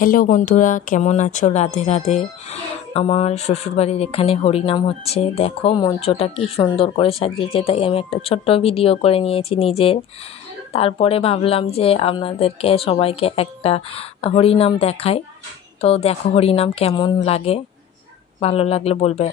Hello বন্ধুরা, কেমন আছো? রাধে রাধে। আমার শ্বশুরবাড়ির এখানে হরিনাম হচ্ছে। দেখো মঞ্চটা কি সুন্দর করে সাজিয়েছে, তাই আমি একটা ছোট্ট ভিডিও করে নিয়েছি নিজের। তারপরে ভাবলাম যে আপনাদেরকে সবাইকে একটা হরিনাম দেখাই। তো দেখো হরিনাম কেমন লাগে, ভালো লাগলে বলবে।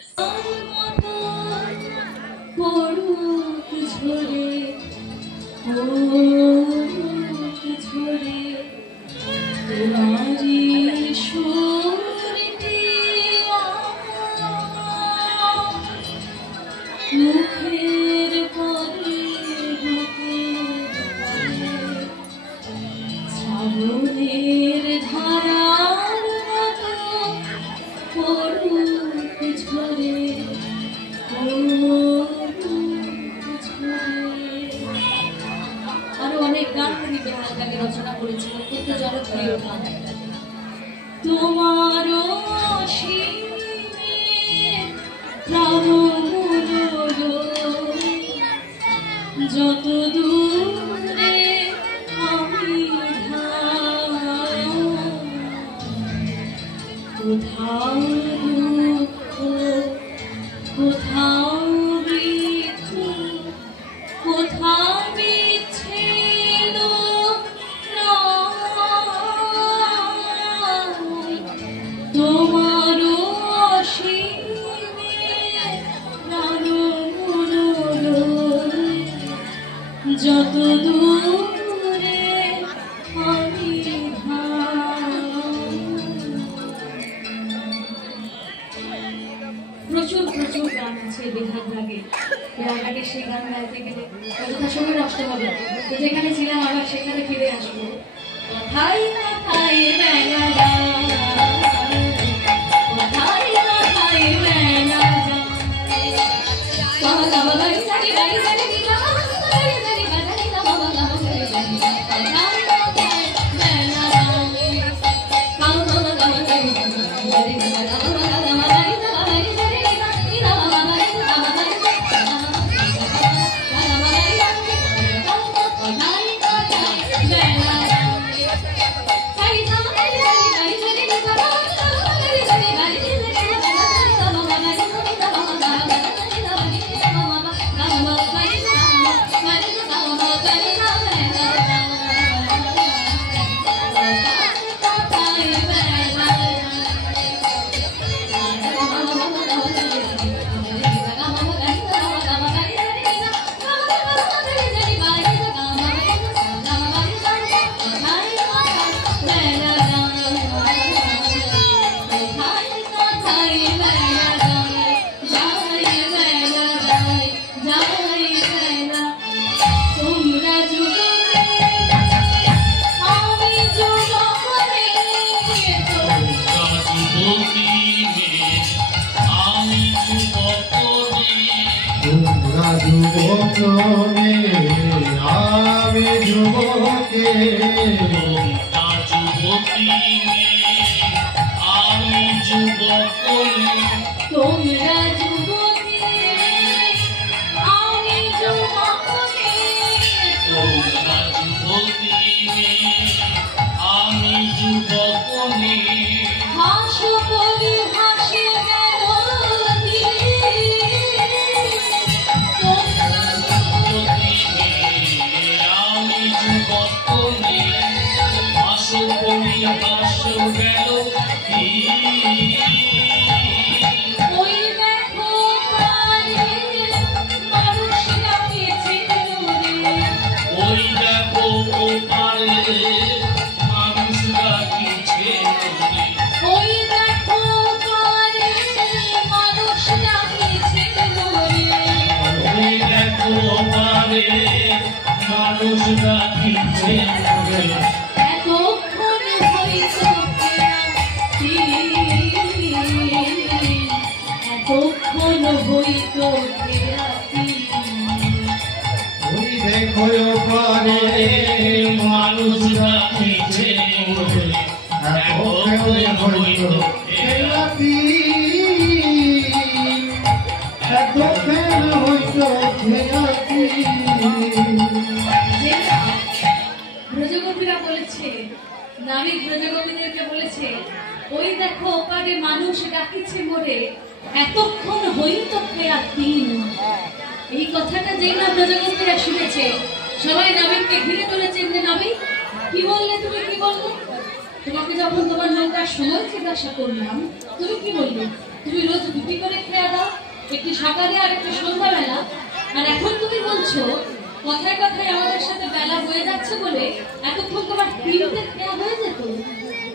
আরো অনেক গান তিনি বেহাল আগে রচনা করেছিলেন, কিন্তু জনপ্রিয় গান। তোমারও যত দূরে আমি কোথাও দুঃখ, কোথাও বৃক্ষ, কোথাও বিচ্ছেদ তোমার অসীমে যত দূরে আমি প্রচুর প্রচুর গান আছে বেহাগ লাগে। আগে সেই গান গাইতে গেলে কতটা সময় নষ্ট হবে, তো যেখানে ছিলাম আবার সেখানে ফিরে আসবো। কথাই কথাই বেলা কথাই কথাই বেলা আমি যুবকে আমি যুবক তোমরা যুবতী আমি যুবক তোমরা যুবতী আমি যুবক হাসো করি হাসি গেল আমি যুবক হাসো করি হাসো গেল ওই দেখো পারে মানুষ ডাকিছে ওই দেখো পারে মানুষ ডাকিছে ওই দেখো পারে মানুষ ডাকিছে ওই দেখো পারে মানুষ ডাকিছে এতক্ষণ হইতো এতক্ষণ হইতো ওই দেখো পারে মানুষ ডাকিছে এতক্ষণ হইতো এতক্ষণ হইতো ব্রজগোপীরা বলেছে নামে প্রজাপতিদেরকে বলেছে, ওই দেখো ওপারে মানুষ ডাকিছে মোরে, এতক্ষণ হইত খেয়া দিন। এই কথাটা যেই না প্রজাপতিরা শুনেছে, সবাই নাবিককে ঘিরে তুলেছেন যে নাবিক কি বললে, তুমি কি বললে? তোমাকে যখন তোমার নৌকার সময় জিজ্ঞাসা করলাম, তুমি কি বললে? তুমি রোজ দুটি করে খেয়া দাও, একটি সকালে আর একটি সন্ধ্যাবেলা, আর এখন তুমি বলছো কথায় কথায় আমাদের সাথে বেলা হয়ে যাচ্ছে বলে এতক্ষণ তোমার তিনটে খেয়া হয়ে যেত।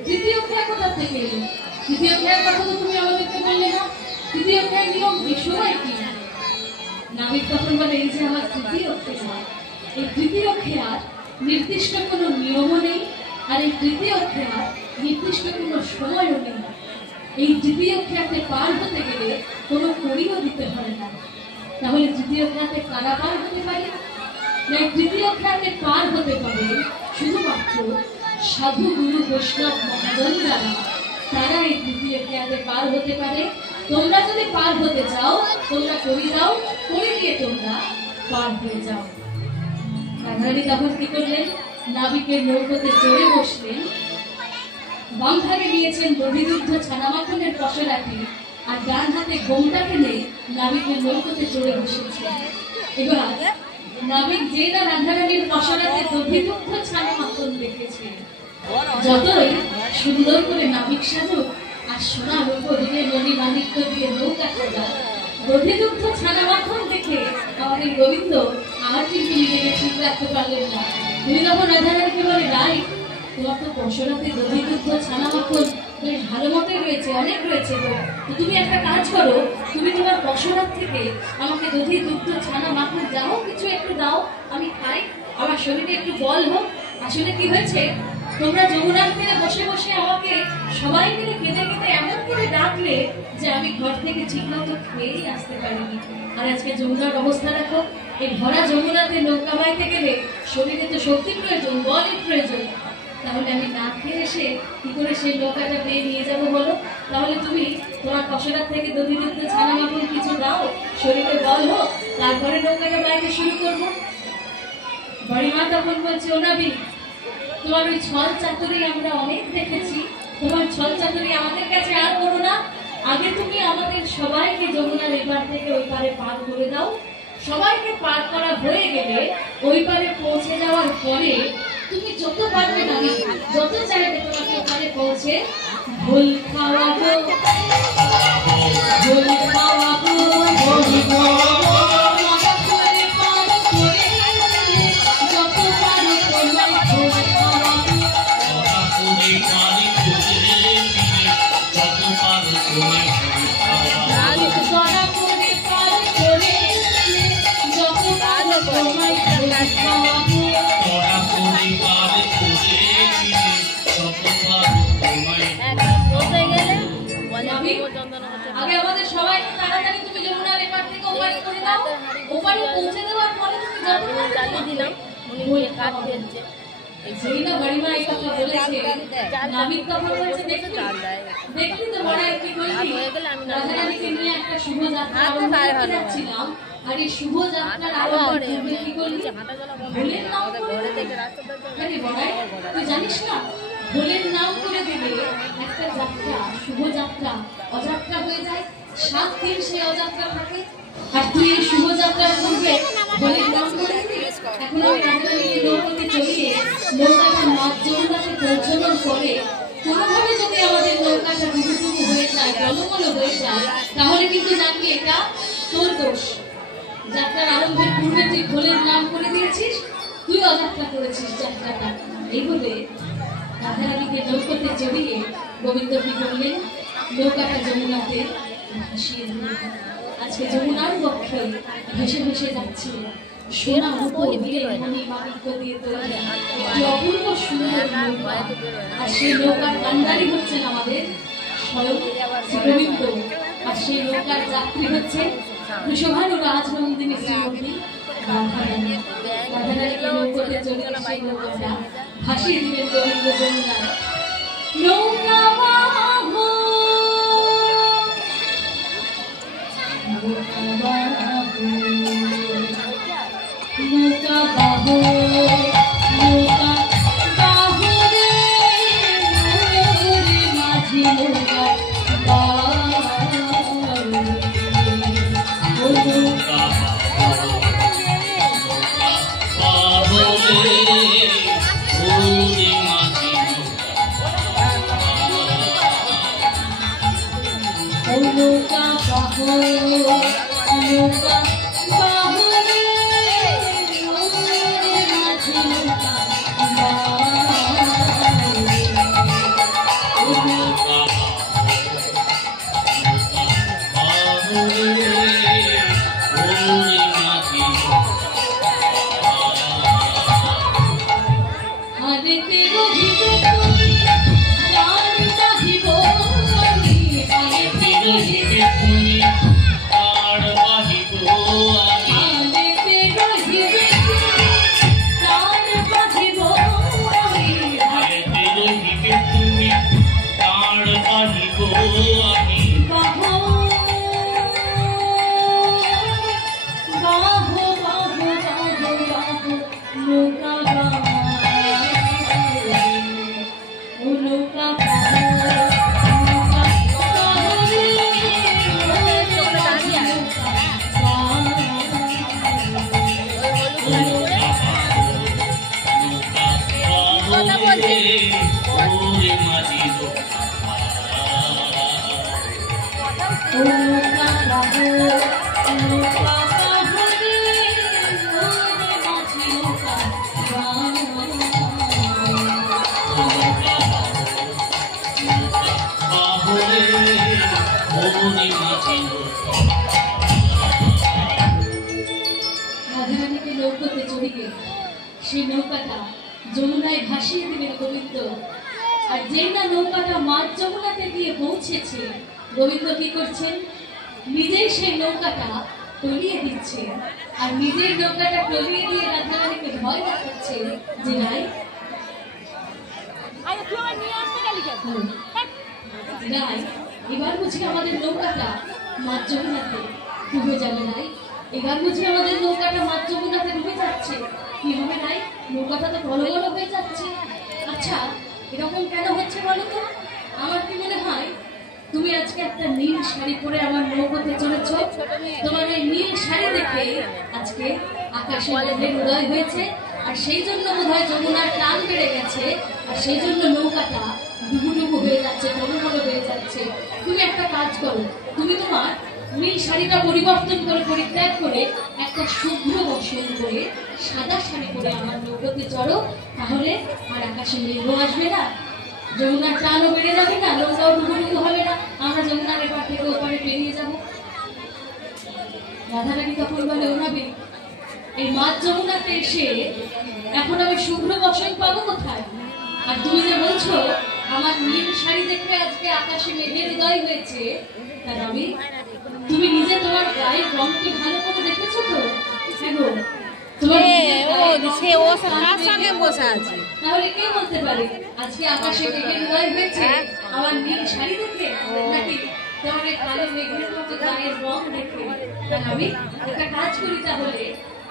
তৃতীয় খেয়া কোথা থেকে এলো? তৃতীয় খেয়ার কথা তো তুমি আমাদেরকে বললে না। তৃতীয় খেয়ার নিয়ম বিষয় কি? নাবিক তখন বলে, এই যে আমার তৃতীয় খেয়া, এই তৃতীয় খেয়ার নির্দিষ্ট কোনো নিয়মও নেই, আর এই তৃতীয় খেয়ার নির্দিষ্ট কোনো সময়ও নেই। এই তৃতীয় খেয়াতে পার হতে গেলে কোনো কড়িও দিতে হয় না। তাহলে তৃতীয় খেয়াতে কারা পার হতে পারে? না, তৃতীয় খেয়াতে পার হতে পারে শুধুমাত্র সাধু গুরু বৈষ্ণব মহাজন যারা, তারা এই তৃতীয় খেয়াতে পার হতে পারে। তোমরা যদি পার হতে চাও, তোমরা করি যাও, করে দিয়ে তোমরা পার হয়ে যাও। রাধারানী তখন কি করলেন? নাবিকের নৌকোতে চড়ে বসলেন, বাম ধারে নিয়েছেন দধিদুগ্ধ ছানামাখনের পসরাটি, আর ডান হাতে ঘোমটা টেনে নাবিকের নৌকোতে চড়ে বসেছেন। এবার নাবিক যে না রাধারানীর পসরাতে দধিদুগ্ধ ছানামাখন দেখেছে, যতই সুন্দর করে নাবিক সাজুক আর সোনার উপর দিয়ে মণি মাণিক্য দিয়ে নৌকা সাজা, দধিদুগ্ধ ছানামাখন দেখে আমাদের গোবিন্দ আর কিন্তু নিজেকে ঠিক রাখতে পারলেন না। তিনি তখন রাধারানীকে বলে, রাই, তোমার তো পসরাতে দধিদুগ্ধ ছানামাখন বেশ ভালো মতোই রয়েছে, অনেক রয়েছে, তো তুমি একটা কাজ করো, তুমি তোমার পসরার থেকে আমাকে দধিদুগ্ধ ছানা মাখন যাও কিছু একটু দাও, আমি খাই, আমার শরীরে একটু বল হোক। আসলে কি হয়েছে, তোমরা যমুনার তীরে বসে বসে আমাকে সবাই মিলে কেঁদে কেঁদে এমন করে ডাকলে যে আমি ঘর থেকে ঠিক মতো খেয়েই আসতে পারিনি। আর আজকে যমুনার অবস্থা দেখো, এই ভরা যমুনাতে নৌকা বাইতে গেলে শরীরে তো শক্তি প্রয়োজন, বলের প্রয়োজন। তাহলে আমি না খেয়ে এসে কি করে সেই নৌকাটা পেয়ে নিয়ে যাবো বলো? তাহলে তুমি তোমার পসরার থেকে দধিদুগ্ধ ছানা মাখন কিছু দাও, শরীরে বল হোক, তারপরে নৌকাটা বাইতে শুরু করবো। বড়িমা তখন বলছে, ও নাবিক, তোমার ওই ছল চাতুরি আমরা অনেক দেখেছি, তোমার ছল চাতুরি আমাদের কাছে আর করো না। আগে তুমি আমাদের সবাইকে যমুনার এপার থেকে ওই পারে পার করে দাও। সবাইকে পার করা হয়ে গেলে ওই পারে পৌঁছে যাওয়ার পরে তুমি যত পারবে না, যত চাইবে তোমাকে ওখানে পৌঁছে ভুল খাওয়াবো, ভুল খাওয়াবো, ভুল খাওয়াবো। আগে আমাদের সবাইকে তাড়াতাড়ি তুমি যমুনার এপার থেকে ওপারে করে দাও, ওপারে পৌঁছে দেওয়ার পরে তুমি যমুনা চালিয়ে দিলাম, উনি কাট দিয়েছে। যেইনা বড়িমা এই কথা বলেছে, নাবিক তখন বলছে, দেখি তো বড় কি করলি, রাধারানীকে নিয়ে একটা শুভ যাত্রা আরম্ভ করতে যাচ্ছিলাম, আর এই শুভ যাত্রার আরম্ভে কি করলি, ভোলের নাম করে দেখে রাস্তাটা, আরে বড়াই তুই জানিস না, ভোলের নাম করে দিলে একটা যাত্রা, শুভ যাত্রা অযাত্রা হয়ে যায়, 7 দিন সেই অযাত্রা থাকে। আর তুই এই শুভ যাত্রার পূর্বে ভোলের নাম করে দিস। এখন আমি রাধারানীকে নৌকাতে চড়িয়ে নৌকাটা মাঝ যমুনাতে পৌঁছানোর পরে কোনোভাবে যদি আমাদের নৌকাটা ডুবুডুবু হয়ে যায়, টলমল হয়ে যায়, তাহলে কিন্তু জানবি এটা তোর দোষ। যাত্রার আরম্ভের পূর্বে তুই ভোলের নাম করে দিয়েছিস, তুই অযাত্রা করেছিস যাত্রাটা। এই বলে রাধারানীকে নৌকাতে চড়িয়ে গোবিন্দ কি করলেন, নৌকাটা যমুনাতে ভাসিয়ে দিলেন। আজকে যমুনার বক্ষে ভেসে ভেসে যাচ্ছে সোনা দিয়ে মাণিক্য দিয়ে তৈরি যে অপূর্ব সুন্দর নৌকা। আর সেই নৌকার কান্ডারি হচ্ছেন আমাদের স্বয়ং গোবিন্দ, আর সেই নৌকার যাত্রী হচ্ছেন বৃষভানু রাজনন্দিনী শ্রীমতী রাধারানী। রাধারানীকে নৌকাতে চড়িয়ে সেই নৌকাটা ভাসিয়ে দিলেন গোবিন্দ যমুনায়। নৌকা বাহো, নৌকা বাহো, নৌকা বাহো, নৌকা বাহো রে নৌকা বাহো নৌকা বাহো রে ওরে মাঝি নৌকা বাহো রাধারানীকে নৌকাতে চড়িয়ে সেই নৌকাটা যমুনায় ভাসিয়ে দেবেন গোবিন্দ। আর যেই না নৌকাটা মাঝ যমুনাতে গিয়ে পৌঁছেছে, গোবিন্দ কি করছেন? নিজেই সেই নৌকাটা টলিয়ে দিচ্ছে, আর নিজের নৌকাটা টলিয়ে দিয়ে রাধারানীকে ভয় দেখাচ্ছে যে নাই নাই এবার বুঝি আমাদের নৌকাটা মাঝ যমুনাতে ডুবে যাবে নাই, এবার বুঝি আমাদের নৌকাটা মাঝ যমুনাতে ডুবে যাচ্ছে। কি হবে নাই? নৌকাটা তো টলমল হয়ে যাচ্ছে। আচ্ছা, এরকম কেন হচ্ছে বলো তো? আমার কি মনে হয় তুমি আজকে একটা নীল শাড়ি পরে আমার নৌকাতে চলেছ। তোমার এই নীল শাড়ি দেখে আজকে আকাশে মেঘের উদয় হয়েছে, আর সেই জন্য বোধহয় যমুনার টান বেড়ে গেছে, আর সেই জন্য নৌকাটা ডুবুডুবু হয়ে যাচ্ছে, টলমল হয়ে যাচ্ছে। তুমি একটা কাজ করো, তুমি তোমার নীল শাড়িটা পরিবর্তন করে পরিত্যাগ করে একটা শুভ্র বসন করে সাদা শাড়ি পরে আমার নৌকাতে চড়ো, তাহলে আর আকাশে মেঘও আসবে না, যমুনার টানও বেড়ে যাবে না, নৌকাও ডুবুডুবু হবে না, আমরা যমুনার এপার থেকে ওপারে পেরিয়ে যাবো। রাধারানী তখন বলে, ওনাবে এই মাঝ যমুনাতে এসে এখন আমি শুভ্র বসন পাবো কোথায়? আর তুমি যে বলছো আমার নীল শাড়ি দেখে আজকে আকাশে মেঘের উদয় হয়েছে, তার আমি তুমি নিজে তোমার গায়ের রংকে ভালো করে দেখেছো তো? তাহলে কে বলতে পারে আজকে আকাশে মেঘের উদয় হয়েছে আমার নীল শাড়ি দেখে, নাকি তোমার কালো মেঘের মতো গায়ের রং দেখে? আমি একটা কাজ করি, তাহলে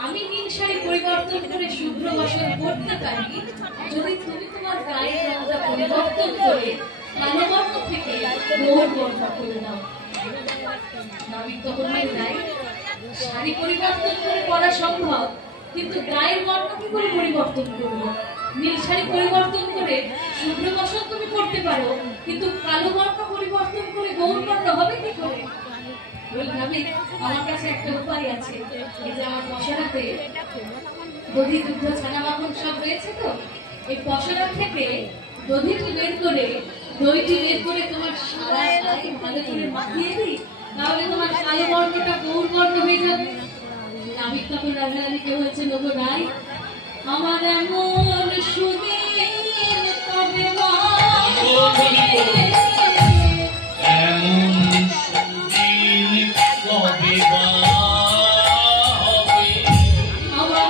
আমি নীল শাড়ি পরিবর্তন করে শুভ্র বসন করতে পারি যদি তুমি তোমার গায়ের রংটা পরিবর্তন করে কালো বর্ণ থেকে গৌর বর্ণ করে দাও। শাড়ি পরিবর্তন করে পরা সম্ভব, কিন্তু গায়ের বর্ণ কি করে পরিবর্তন করবো? নীল শাড়ি পরিবর্তন করে শুভ্র বসন তুমি করতে পারো, কিন্তু কালো বর্ণ পরিবর্তন করে গৌর বর্ণ হবে কি করে? আমার কাছে একটা উপায় আছে। এই যে আমার পশরাতে দধি, দুগ্ধ, ছানা, মাখন সব রয়েছে তো, এই পশরা থেকে দধিটি বের করে, দইটি বের করে তোমার সারা গায়ে ভালো করে মাখিয়ে দিই, তাহলে তোমার কালো বর্ণটা গৌর বর্ণ হয়ে যাবে। আমি তখন রাধারানীকে বলছে, নগো রাই, আমার এমন সুদিন কবে মা আমার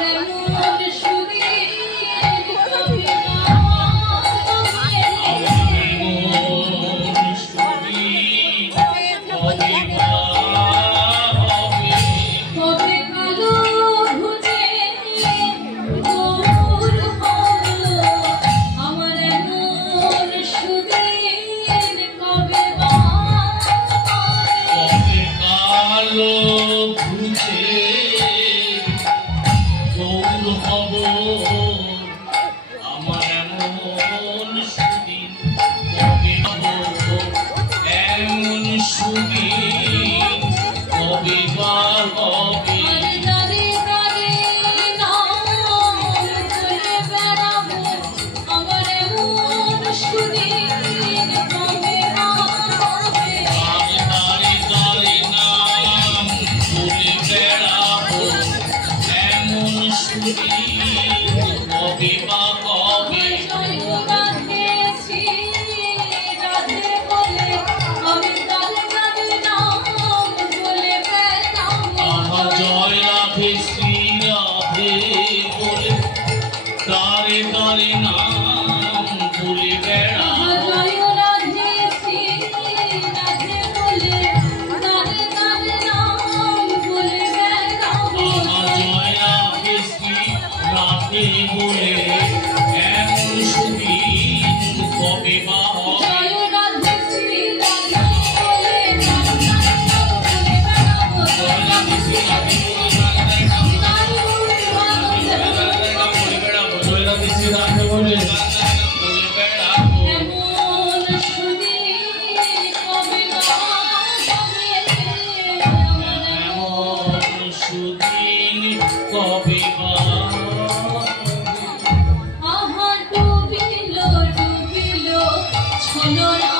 ছলনা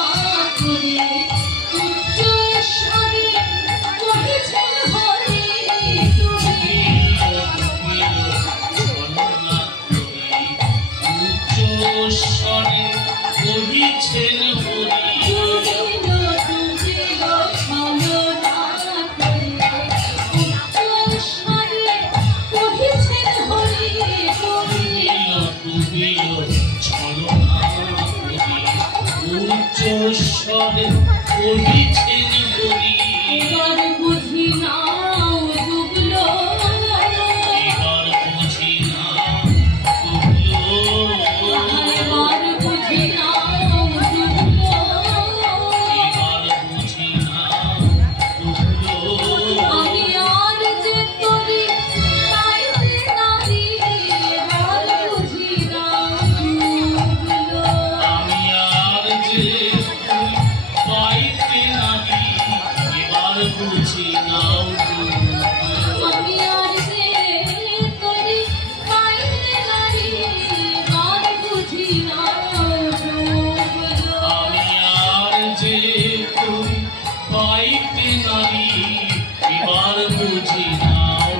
করে উচ্চ স্বরে কহিছেন হরি তুমি উচ্চস্বরে কহিছেন হরি উচ্চস্বরে কহিছেন হরি এবার বুঝি নাও ডুবলো এবার বুঝি না ডুবলো এবার বুঝি নাও ডুবলো এবার বুঝি না ডুবলো আমি আর যে করি পাইতে নারী এবার বুঝি নাও ডুবলো আমি আর যে পাইতে নাহি এবার বুঝি নাও আমি আর যে করি পাইতে নারী এবার বুঝি নাও ডুবলো আমি আর যে পাইতে নাহি এবার বুঝি নাও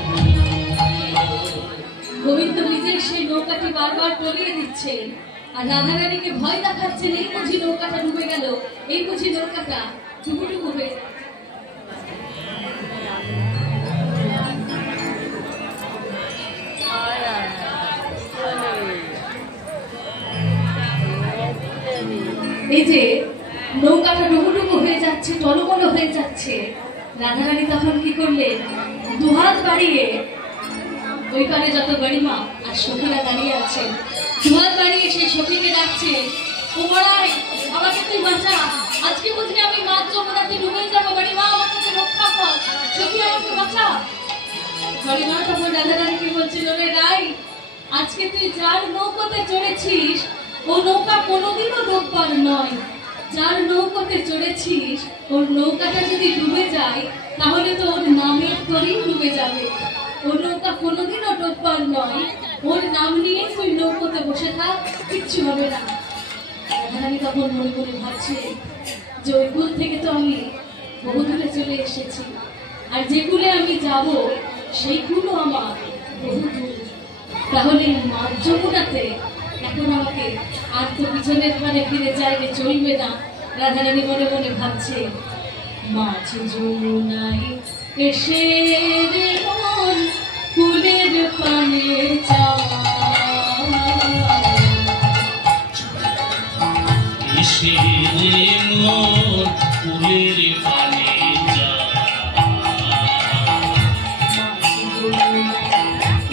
গোবিন্দ নিজে সেই নৌকাটি বারবার টলিয়ে দিচ্ছেন আর রাধারানীকে ভয় দেখাচ্ছেন। এই বুঝি নৌকাটা ডুবে গেল, এই বুঝি নৌকাটা ডুবুডুবু হয়ে এই যে নৌকাটা ডুবুডুবু হয়ে যাচ্ছে, টলমল হয়ে যাচ্ছে। রাধারানী তখন কি করলেন, দুহাত বাড়িয়ে ওই পারে যত গরিমা আর সখীরা দাঁড়িয়ে আছেন, দুহাত বাড়িয়ে সেই সখীকে ডাকছে, ও বড়াই আমাকে তুই বাঁচা, আজকে বুঝলি আমি মাছ যমুনাতে ডুবে যাবো, গরিমা আমাকে রক্ষা কর, সখী আমাকে বাঁচা। গরিমা তখন রাধারানীকে বলছিল, রে রাই, আজকে তুই যার নৌকাতে চড়েছিস ও নৌকা কোনোদিনও ডুববার নয়। যার নৌকাতে চড়েছিস ওর নৌকাটা যদি ডুবে যায় তাহলে তো ওর নামের তরেই ডুবে যাবে। ওর নৌকা কোনোদিনও ডুববার নয়, ওর নাম নিয়ে তুই নৌকাতে বসে থাক, কিচ্ছু হবে না। রাধারানী তখন মনে মনে ভাবছে যে ওই কুল থেকে তো আমি বহু দূরে চলে এসেছি, আর যে কুলে আমি যাব সেই কুলও আমার বহু দূর। তাহলে মাঝ যমুনাতে এখন আমাকে আর তো পিছনের পানে ফিরে চাইলে চলবে না। রাধারানী মনে মনে ভাবছে, মাঝ যমুনায় এসে রে মন ফুলের পানে এসে রে মোর ফুলের পানে যা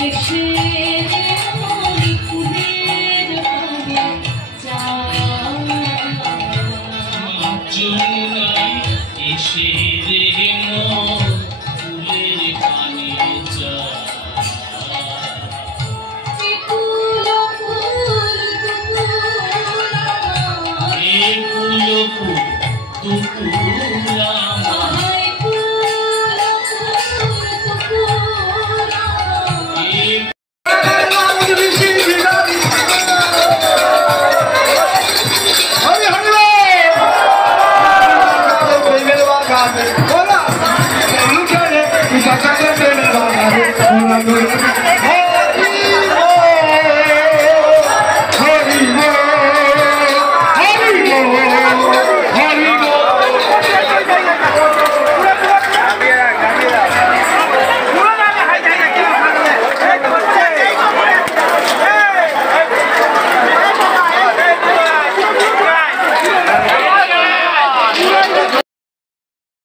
এসে রে মন ফুলের পানে যমুনায় এসে রে মোর ফুলের পানে যা Hola,